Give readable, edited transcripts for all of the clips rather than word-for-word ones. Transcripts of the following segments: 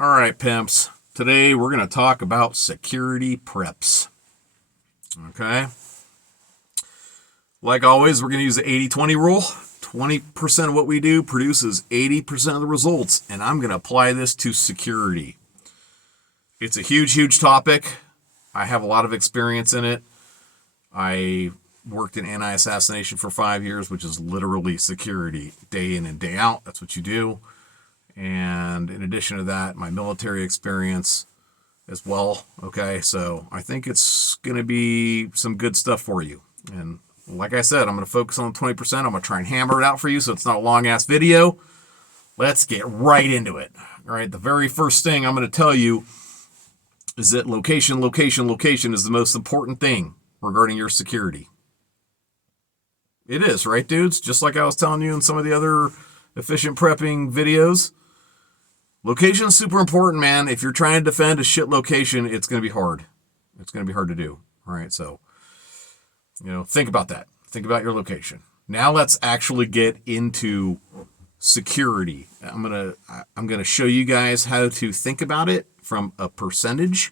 All right, pimps. Today we're going to talk about security preps. Okay? Like always, we're going to use the 80-20 rule. 20% of what we do produces 80% of the results, and I'm going to apply this to security. It's a huge, huge topic. I have a lot of experience in it. I worked in anti-assassination for 5 years, which is literally security, day in and day out. That's what you do. And in addition to that, my military experience as well. Okay, so I think it's going to be some good stuff for you. And like I said, I'm going to focus on the 20%. I'm going to try and hammer it out for you so it's not a long-ass video. Let's get right into it. All right, the very first thing I'm going to tell you is that location is the most important thing regarding your security. It is, right, dudes? Just like I was telling you in some of the other efficient prepping videos. Location is super important, man. If you're trying to defend a shit location, it's going to be hard. It's going to be hard to do. All right, so, think about that. Think about your location. Now let's actually get into security. I'm gonna show you guys how to think about it from a percentage.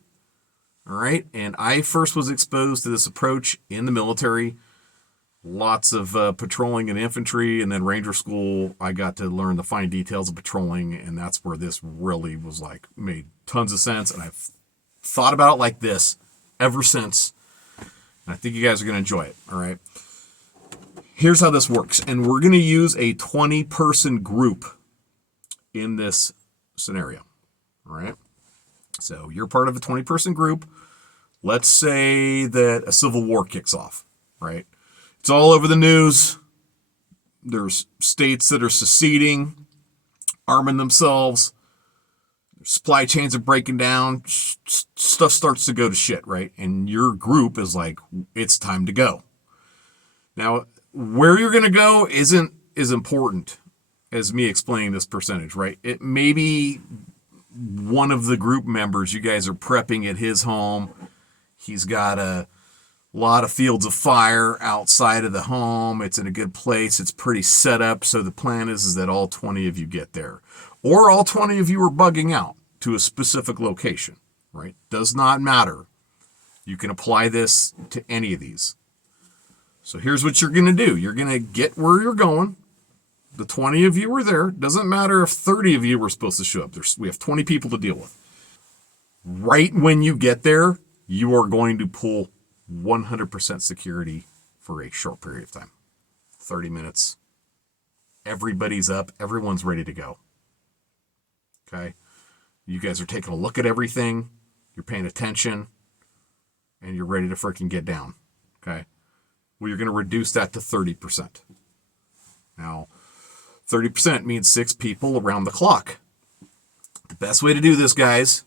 All right, and I first was exposed to this approach in the military. Lots of patrolling and infantry, and then ranger school. I got to learn the fine details of patrolling, and that's where this really was made tons of sense. And I've thought about it like this ever since. And I think you guys are going to enjoy it. All right. Here's how this works, and we're going to use a 20-person group in this scenario. All right. So you're part of a 20-person group. Let's say that a civil war kicks off. Right. It's all over the news. There's states that are seceding, arming themselves. Supply chains are breaking down. Stuff starts to go to shit, right? And your group is like, it's time to go. Now, where you're going to go isn't as important as me explaining this percentage, right? It may be one of the group members, you guys are prepping at his home. He's got a lot of fields of fire outside of the home. It's in a good place. It's pretty set up. So the plan is that all 20 of you get there. Or all 20 of you are bugging out to a specific location, right? Does not matter. You can apply this to any of these. So here's what you're going to do. You're going to get where you're going. The 20 of you are there. Doesn't matter if 30 of you were supposed to show up. We have 20 people to deal with. Right when you get there, you are going to pull 100% security for a short period of time. 30 minutes. Everybody's up. Everyone's ready to go. Okay? You guys are taking a look at everything. You're paying attention. And you're ready to freaking get down. Okay? Well, you're going to reduce that to 30%. Now, 30% means 6 people around the clock. The best way to do this, guys,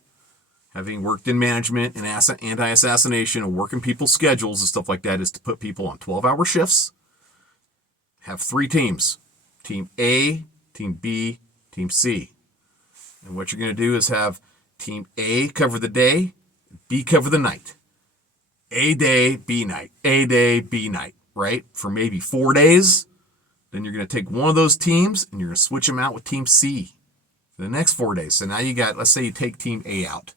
having worked in management and anti-assassination and working people's schedules and stuff like that, is to put people on 12-hour shifts, have 3 teams, Team A, Team B, Team C. And what you're going to do is have Team A cover the day, B cover the night. A day, B night. A day, B night, right? For maybe 4 days. Then you're going to take one of those teams and you're going to switch them out with Team C for the next 4 days. So now you got, let's say you take Team A out.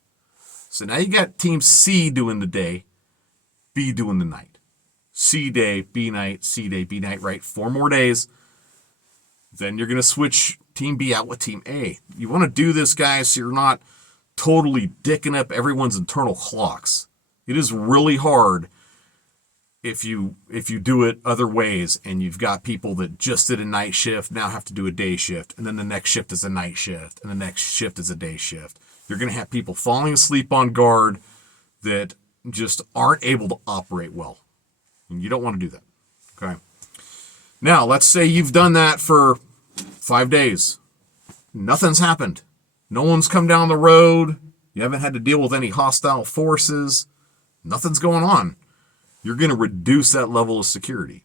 So now you got Team C doing the day, B doing the night. C day, B night, C day, B night, right? 4 more days. Then you're going to switch Team B out with Team A. You want to do this, guys, so you're not totally dicking up everyone's internal clocks. It is really hard if you do it other ways, and you've got people that just did a night shift, now have to do a day shift, and then the next shift is a night shift, and the next shift is a day shift. You're going to have people falling asleep on guard that just aren't able to operate well. And you don't want to do that. Okay. Now, let's say you've done that for 5 days. Nothing's happened. No one's come down the road. You haven't had to deal with any hostile forces. Nothing's going on. You're going to reduce that level of security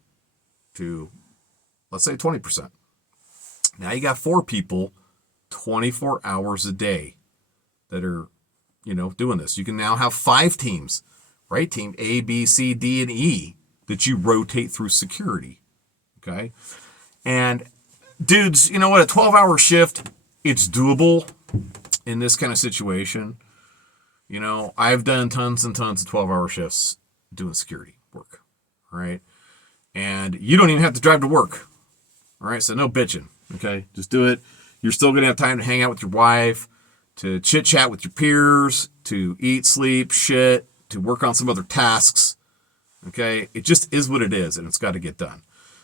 to, let's say, 20%. Now you got 4 people, 24 hours a day that are, doing this. You can now have 5 teams, right? Team A, B, C, D, and E that you rotate through security. Okay. And dudes, you know what? A 12-hour shift, it's doable. in this kind of situation, I've done tons and tons of 12-hour shifts doing security work, all right? And you don't even have to drive to work, all right? So no bitching, okay? Just do it. You're still going to have time to hang out with your wife, to chit-chat with your peers, to eat, sleep, shit, to work on some other tasks, okay? It just is what it is, and it's got to get done.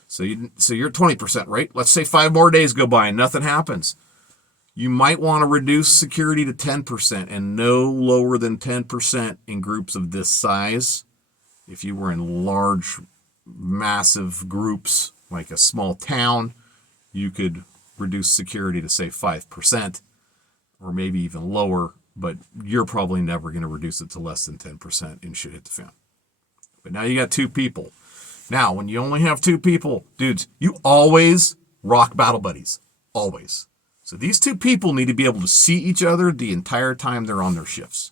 So you're 20%, right? Let's say 5 more days go by and nothing happens. You might want to reduce security to 10% and no lower than 10% in groups of this size. If you were in large, massive groups, like a small town, you could reduce security to, say, 5% or maybe even lower, but you're probably never going to reduce it to less than 10% and shit hit the fan. But now you got 2 people. Now, when you only have 2 people, dudes, you always rock battle buddies. Always. So these 2 people need to be able to see each other the entire time they're on their shifts.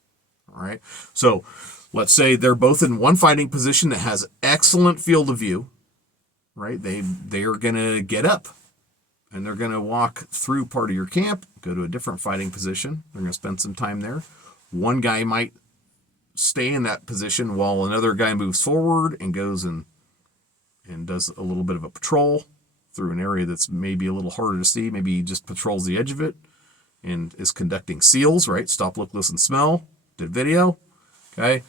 All right. So let's say they're both in one fighting position that has excellent field of view. Right. They are going to get up and they're going to walk through part of your camp, go to a different fighting position. They're going to spend some time there. One guy might stay in that position while another guy moves forward and goes and does a little bit of a patrol through an area that's maybe a little harder to see. Maybe he just patrols the edge of it and is conducting SEALs, right? Stop, look, listen, smell. Did video. Okay.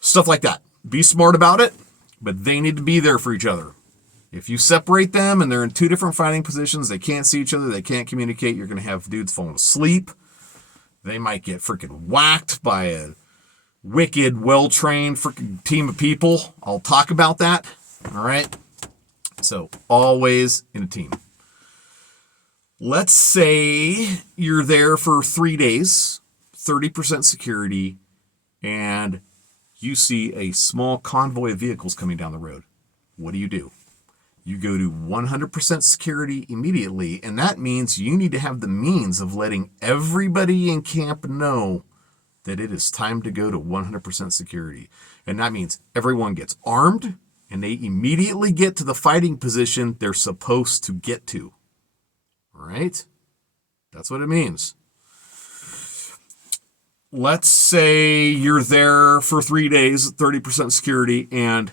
Stuff like that. Be smart about it, but they need to be there for each other. If you separate them and they're in 2 different fighting positions, they can't see each other, they can't communicate, you're going to have dudes falling asleep. They might get freaking whacked by a wicked, well-trained freaking team of people. I'll talk about that. All right. So always in a team. Let's say you're there for 3 days, 30% security, and you see a small convoy of vehicles coming down the road. What do? You go to 100% security immediately, and that means you need to have the means of letting everybody in camp know that it is time to go to 100% security. And that means everyone gets armed, and they immediately get to the fighting position they're supposed to get to. All right? That's what it means. Let's say you're there for 3 days, 30% security, and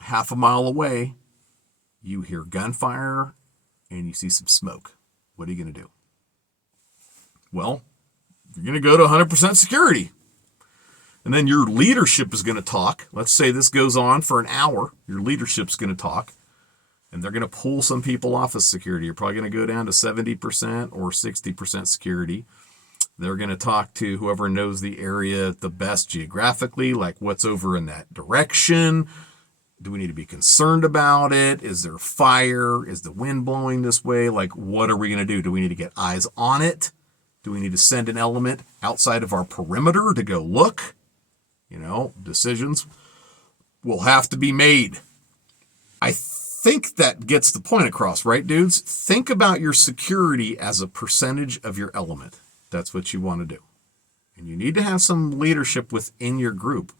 half a mile away, you hear gunfire and you see some smoke. What are you going to do? Well, you're going to go to 100% security. And then your leadership is going to talk. Let's say this goes on for an hour. Your leadership's going to talk. And they're going to pull some people off of security. You're probably going to go down to 70% or 60% security. They're going to talk to whoever knows the area the best geographically, like what's over in that direction. Do we need to be concerned about it? Is there fire? Is the wind blowing this way? Like, what are we going to do? Do we need to get eyes on it? Do we need to send an element outside of our perimeter to go look? Decisions will have to be made. I think that gets the point across, right, dudes? Think about your security as a percentage of your element. That's what you want to do. And you need to have some leadership within your group.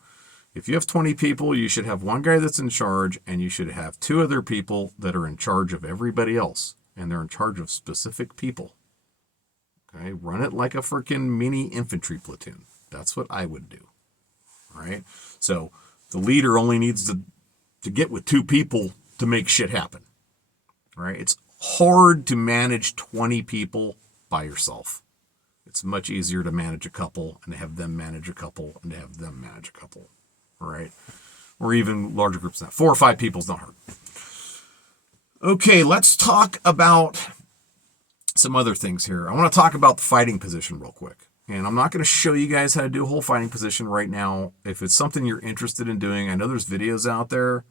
If you have 20 people, you should have one guy that's in charge, and you should have 2 other people that are in charge of everybody else. And they're in charge of specific people. Okay? Run it like a freaking mini infantry platoon. That's what I would do. All right? So the leader only needs to get with 2 people to make shit happen. All right? It's hard to manage 20 people by yourself. It's much easier to manage a couple and to have them manage a couple and to have them manage a couple. All right? Or even larger groups than that. 4 or 5 people is not hard. Okay, let's talk about some other things here. I want to talk about the fighting position real quick. And I'm not going to show you guys how to do a whole fighting position right now. If it's something you're interested in doing, I know there's videos out there.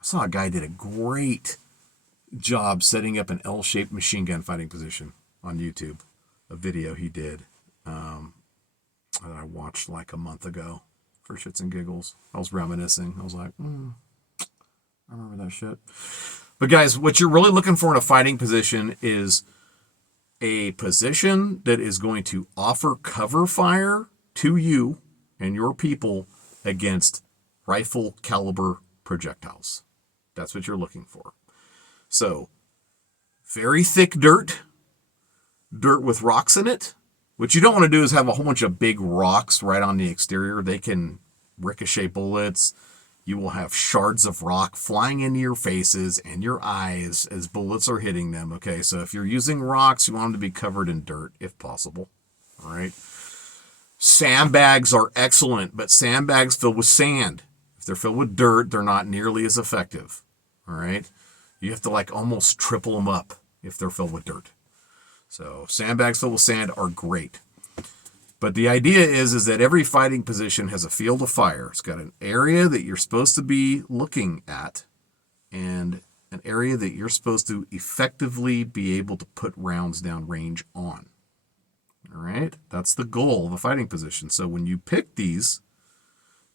I saw a guy did a great job setting up an L-shaped machine gun fighting position on YouTube. A video he did that I watched like a month ago for shits and giggles. I was reminiscing. I was like, I remember that shit. But guys, what you're really looking for in a fighting position is a position that is going to offer cover fire to you and your people against rifle caliber projectiles. That's what you're looking for. So, very thick dirt, dirt with rocks in it. What you don't want to do is have a whole bunch of big rocks right on the exterior. They can ricochet bullets. You will have shards of rock flying into your faces and your eyes as bullets are hitting them. Okay, so if you're using rocks, you want them to be covered in dirt if possible. All right. Sandbags are excellent, but sandbags filled with sand. If they're filled with dirt, they're not nearly as effective. All right. You have to like almost triple them up if they're filled with dirt. So sandbags filled with sand are great. But the idea is that every fighting position has a field of fire. It's got an area that you're supposed to be looking at and an area that you're supposed to effectively be able to put rounds down range on. All right? That's the goal of a fighting position. So when you pick these,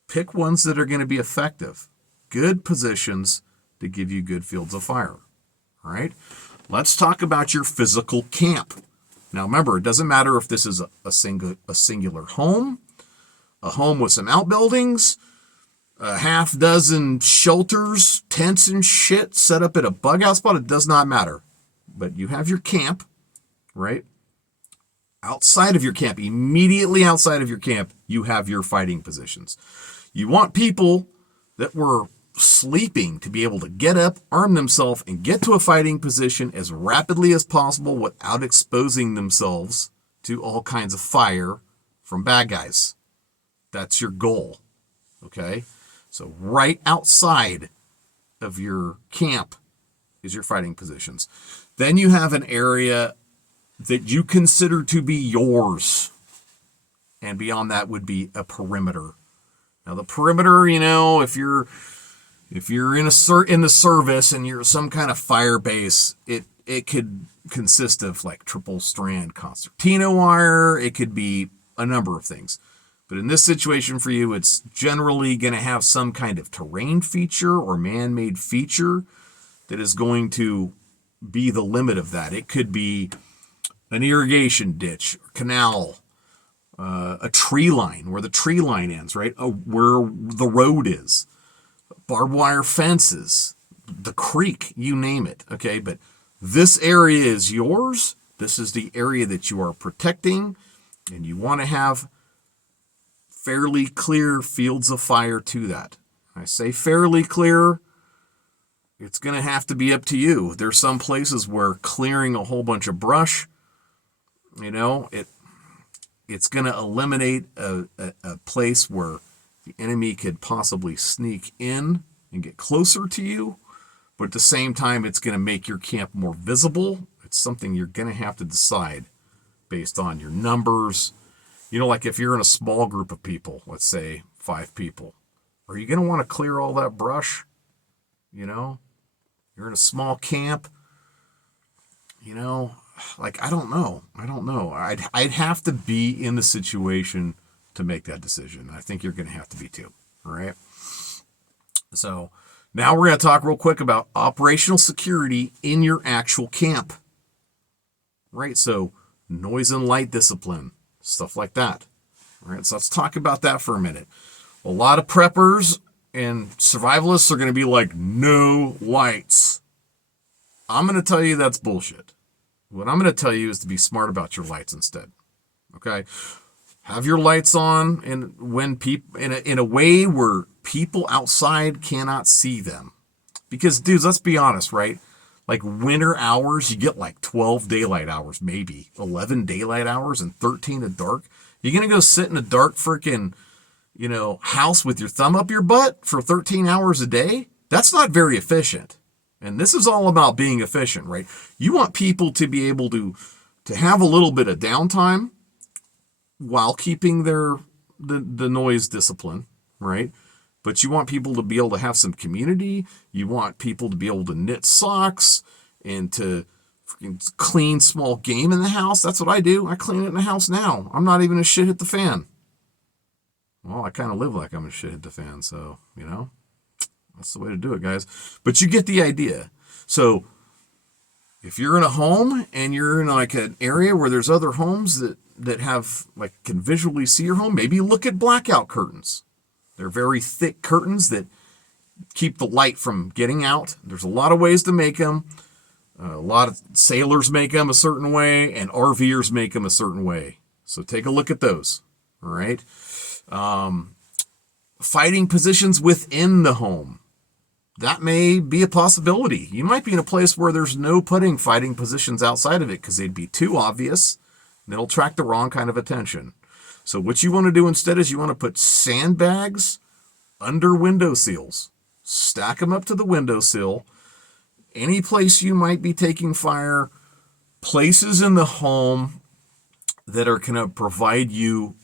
pick ones that are going to be effective. Good positions to give you good fields of fire. All right? Let's talk about your physical camp. Now remember, it doesn't matter if this is a singular home, a home with some outbuildings, a half dozen shelters, tents and shit set up at a bug out spot. It does not matter. But you have your camp, right? Outside of your camp, immediately outside of your camp, you have your fighting positions. You want people that were sleeping to be able to get up, arm themselves, and get to a fighting position as rapidly as possible without exposing themselves to all kinds of fire from bad guys. That's your goal. Okay? So right outside of your camp is your fighting positions. Then you have an area that you consider to be yours. And beyond that would be a perimeter. Now the perimeter, if you're in the service and you're some kind of fire base, it could consist of like triple strand concertina wire. It could be a number of things. But in this situation for you, it's generally going to have some kind of terrain feature or man-made feature that is going to be the limit of that. It could be an irrigation ditch, or canal, a tree line where the tree line ends, right? Where the road is. Barbed wire fences, the creek, you name it, okay? But this area is yours. This is the area that you are protecting, and you want to have fairly clear fields of fire to that. I say fairly clear. It's going to have to be up to you. There's some places where clearing a whole bunch of brush, it's going to eliminate a place where the enemy could possibly sneak in and get closer to you, but at the same time, it's going to make your camp more visible. It's something you're going to have to decide based on your numbers. Like if you're in a small group of people, let's say 5 people, are you going to want to clear all that brush? You're in a small camp, I don't know. I'd have to be in the situation to make that decision. I think you're going to have to be too. All right. So now we're going to talk real quick about operational security in your actual camp. Right. So noise and light discipline, stuff like that. All right. So let's talk about that for a minute. A lot of preppers and survivalists are going to be like, no lights. I'm going to tell you that's bullshit. What I'm going to tell you is to be smart about your lights instead. Okay. Have your lights on and when people in a way where people outside cannot see them. Because dudes, let's be honest, right? Like winter hours, you get like 12 daylight hours, maybe 11 daylight hours and 13 of dark. You're going to go sit in a dark freaking, house with your thumb up your butt for 13 hours a day? That's not very efficient. And this is all about being efficient, right? You want people to be able to have a little bit of downtime while keeping the noise discipline, right? But you want people to be able to have some community. You want people to be able to knit socks and to clean small game in the house. That's what I do. I clean it in the house now. I'm not even a shit hit the fan. Well, I kind of live like I'm a shit hit the fan, so, that's the way to do it, guys. But you get the idea. So if you're in a home and you're in like an area where there's other homes that have can visually see your home, maybe look at blackout curtains. They're very thick curtains that keep the light from getting out. There's a lot of ways to make them. A lot of sailors make them a certain way, and RVers make them a certain way. So take a look at those. All right. Fighting positions within the home. That may be a possibility. You might be in a place where there's no putting fighting positions outside of it because they'd be too obvious and it'll attract the wrong kind of attention. So what you want to do instead is you want to put sandbags under window sills. Stack them up to the windowsill. Any place you might be taking fire, places in the home that are going to provide you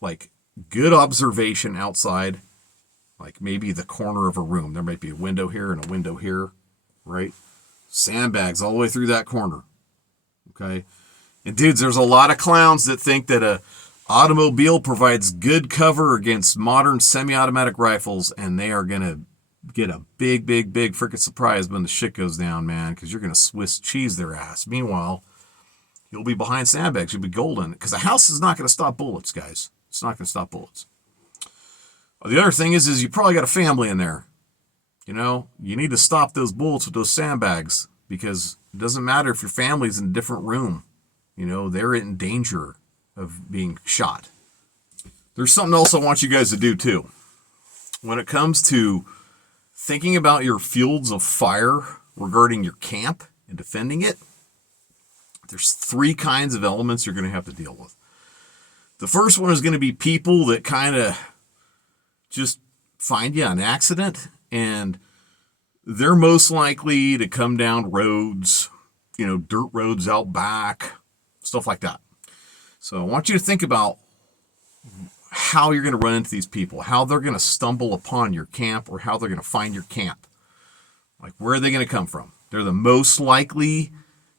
like good observation outside, like maybe the corner of a room. There might be a window here and a window here, right? Sandbags all the way through that corner. Okay. And dudes, there's a lot of clowns that think that a automobile provides good cover against modern semi-automatic rifles, and they are going to get a big freaking surprise when the shit goes down, man, because you're going to Swiss cheese their ass. Meanwhile, you'll be behind sandbags. You'll be golden, because a house is not going to stop bullets, guys. It's not going to stop bullets. The other thing is you probably got a family in there. You know, you need to stop those bullets with those sandbags, because it doesn't matter if your family's in a different room. You know, they're in danger of being shot. There's something else I want you guys to do too. When it comes to thinking about your fields of fire regarding your camp and defending it, there's 3 kinds of elements you're going to have to deal with. The first one is going to be people that kind of just find you on accident, and they're most likely to come down roads, you know, dirt roads out back, stuff like that. So I want you to think about how you're going to run into these people, how they're going to stumble upon your camp, or how they're going to find your camp. Like, where are they going to come from? They're the most likely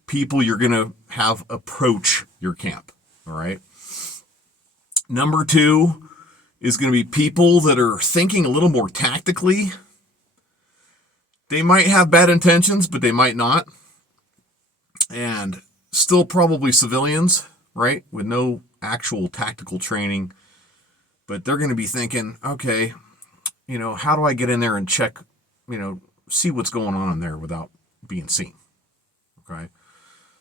people you're going to have approach your camp. All right. Number 2 is going to be people that are thinking a little more tactically. They might have bad intentions, but they might not. And still probably civilians, right? With no actual tactical training. But they're going to be thinking, okay, you know, how do I get in there and check, you know, see what's going on in there without being seen? Okay.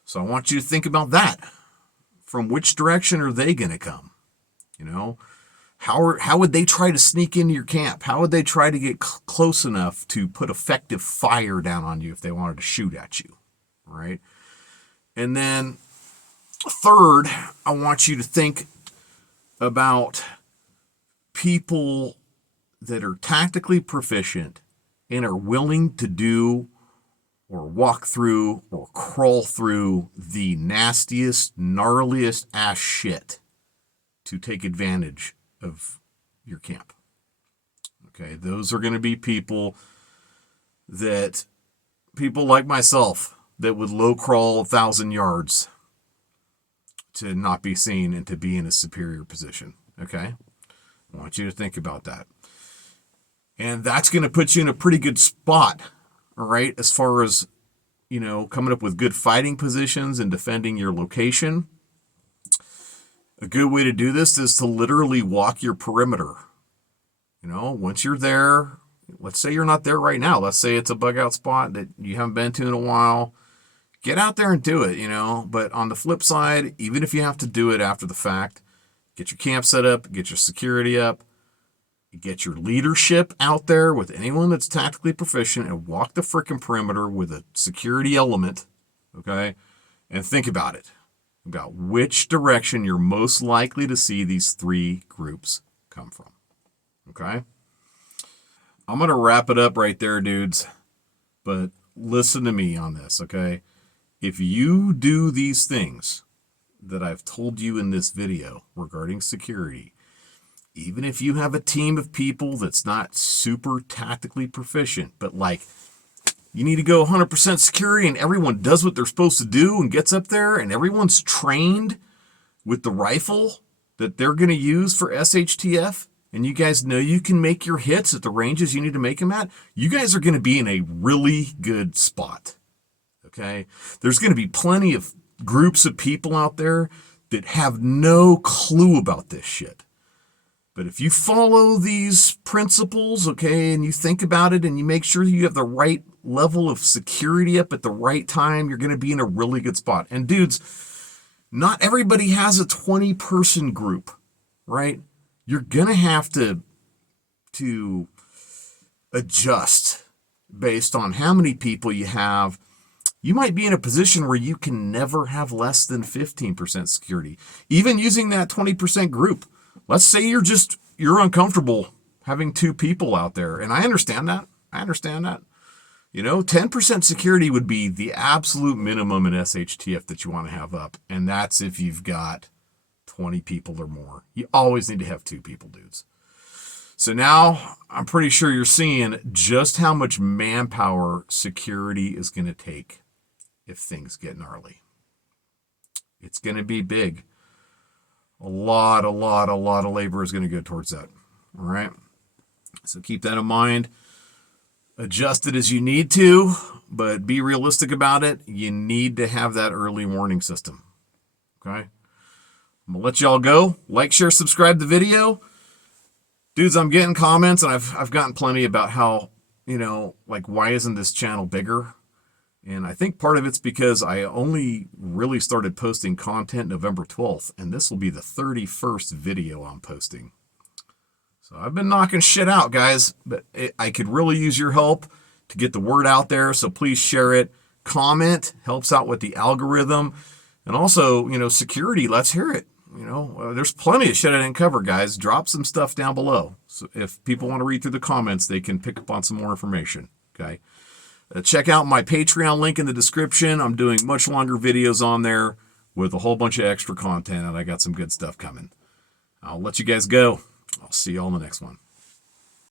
So I want you to think about that. From which direction are they going to come? You know, how would they try to sneak into your camp? How would they try to get close enough to put effective fire down on you if they wanted to shoot at you? Right. And then third, I want you to think about people that are tactically proficient and are willing to do or walk through or crawl through the nastiest, gnarliest ass shit to take advantage of your camp. Okay, those are going to be people like myself that would low crawl 1,000 yards to not be seen and to be in a superior position. Okay? I want you to think about that. And that's going to put you in a pretty good spot, all right, as far as, you know, coming up with good fighting positions and defending your location. A good way to do this is to literally walk your perimeter. You know, once you're there, let's say you're not there right now. Let's say it's a bug out spot that you haven't been to in a while. Get out there and do it, you know. But on the flip side, even if you have to do it after the fact, get your camp set up, get your security up, get your leadership out there with anyone that's tactically proficient, and walk the frickin' perimeter with a security element, okay? And think about it, about which direction you're most likely to see these 3 groups come from, okay? I'm going to wrap it up right there, dudes, but listen to me on this, okay? If you do these things that I've told you in this video regarding security, even if you have a team of people that's not super tactically proficient, but like you need to go 100% security and everyone does what they're supposed to do and gets up there and everyone's trained with the rifle that they're going to use for SHTF, and you guys know you can make your hits at the ranges you need to make them at, you guys are going to be in a really good spot. Okay? There's going to be plenty of groups of people out there that have no clue about this shit. But if you follow these principles, okay, and you think about it and you make sure you have the right level of security up at the right time, you're going to be in a really good spot. And dudes, not everybody has a 20-person group, right? You're going to have to adjust based on how many people you have. You might be in a position where you can never have less than 15% security, even using that 20% group. Let's say you're uncomfortable having 2 people out there. And I understand that. 10% security would be the absolute minimum in SHTF that you want to have up. And that's if you've got 20 people or more. You always need to have 2 people, dudes. So now I'm pretty sure you're seeing just how much manpower security is going to take if things get gnarly. It's going to be big. A lot of labor is going to go towards that. All right. So keep that in mind. Adjust it as you need to, but be realistic about it. You need to have that early warning system. Okay. I'm going to let y'all go. Like, share, subscribe to the video. Dudes, I'm getting comments, and I've gotten plenty about how, why isn't this channel bigger? And I think part of it's because I only really started posting content November 12th, and this will be the 31st video I'm posting. So I've been knocking shit out, guys, but I could really use your help to get the word out there, so please share it. Comment, helps out with the algorithm. And also, security, let's hear it. There's plenty of shit I didn't cover, guys. Drop some stuff down below. So if people want to read through the comments, they can pick up on some more information, okay? Check out my Patreon link in the description. I'm doing much longer videos on there with a whole bunch of extra content, and I got some good stuff coming. I'll let you guys go. I'll see you all in the next one.